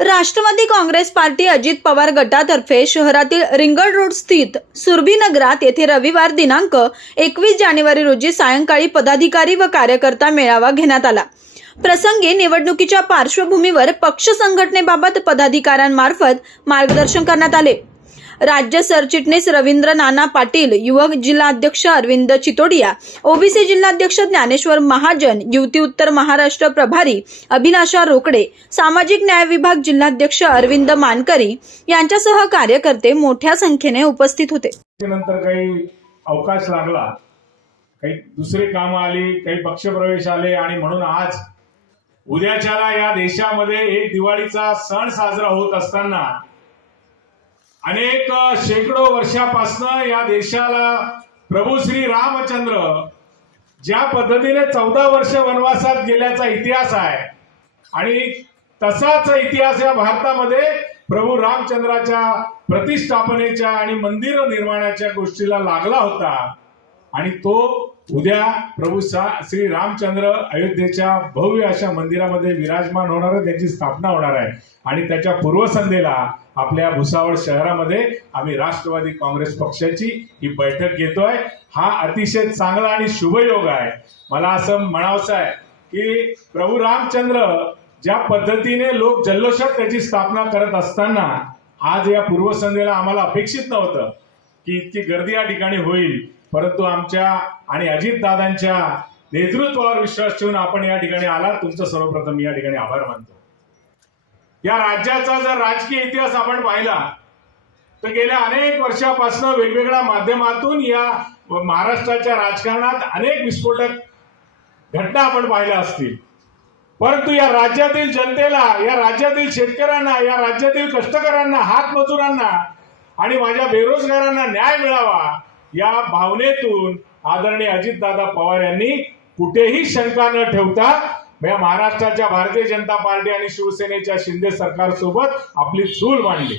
Rashtrawadi Congress party Ajit Pawar गटातर्फे शहरातील रिंगण रोड स्थित सुरभी नगरात येथे रविवार दिनांक एकवीस जानेवारी रोजी सायंकाळी पदाधिकारी व कार्यकर्ता मेळावा घेण्यात आला. प्रसंगी निवडणुकीच्या पार्श्वभूमीवर पक्ष संघटनेबाबत पदाधिकाऱ्यांमार्फत मार्गदर्शन करण्यात आले. राज्य सरचिटणीस रवींद्र नाना पाटील युवक जिल्हाध्यक्ष अरविंद चितोडिया ओबीसी जिल्हाध्यक्ष ज्ञानेश्वर महाजन युवती उत्तर महाराष्ट्र प्रभारी अभिलाषा रोकडे सामाजिक न्याय विभाग जिल्हाध्यक्ष अरविंद मानकरी यांच्यासह कार्यकर्ते मोठ्या संख्येने उपस्थित होते. नंतर काही अवकाश लागला. काही दुसरी कामं आली काही पक्षप्रवेश आले आणि म्हणून आज उद्याच्याला या देशामध्ये एक दिवाळीचा सण साजरा होत असताना अनेक शेकडो वर्षापासनं या देशाला प्रभू श्री रामचंद्र ज्या पद्धतीने चौदा वर्ष वनवासात गेल्याचा इतिहास आहे आणि तसाच इतिहास या भारतामध्ये प्रभू रामचंद्राच्या प्रतिष्ठापनेच्या आणि मंदिर निर्माणाच्या गोष्टीला लागला होता. आणि तो उद्या प्रभू सा- श्री रामचंद्र अयोध्येच्या भव्य अशा मंदिरामध्ये विराजमान होणार आहे त्याची स्थापना होणार आहे. आणि त्याच्या पूर्वसंध्येला आपल्या भुसावळ शहरामध्ये आम्ही राष्ट्रवादी काँग्रेस पक्षाची ही बैठक घेतोय. हा अतिशय चांगला आणि शुभयोग आहे. मला असं म्हणावंसं आहे की प्रभू रामचंद्र ज्या पद्धतीने लोक जल्लोषात त्याची स्थापना करत असताना आज या पूर्वसंध्येला आम्हाला अपेक्षित नव्हतं की इतकी गर्दी या ठिकाणी होईल. परंतु आमच्या आणि अजितदादांच्या नेतृत्वावर विश्वास ठेवून आपण या ठिकाणी आला तुमचं सर्वप्रथम मी या ठिकाणी आभार मानतो. या राज्याचा जर राजकीय इतिहास आपण पाहिला तर गेल्या अनेक वर्षापासून वेगवेगळ्या माध्यमातून या महाराष्ट्राच्या राजकारणात अनेक विस्फोटक घटना आपण पाहिल्या असतील. परंतु या राज्यातील जनतेला या राज्यातील शेतकऱ्यांना या राज्यातील कष्टकऱ्यांना हातमजुरांना आणि माझ्या बेरोजगारांना न्याय मिळावा या भावनेतून आदरणीय अजितदादा पवार यांनी कुठेही शंका न ठेवता या महाराष्ट्राच्या भारतीय जनता पार्टी आणि शिवसेनेच्या शिंदे सरकारसोबत आपली चूल मांडली.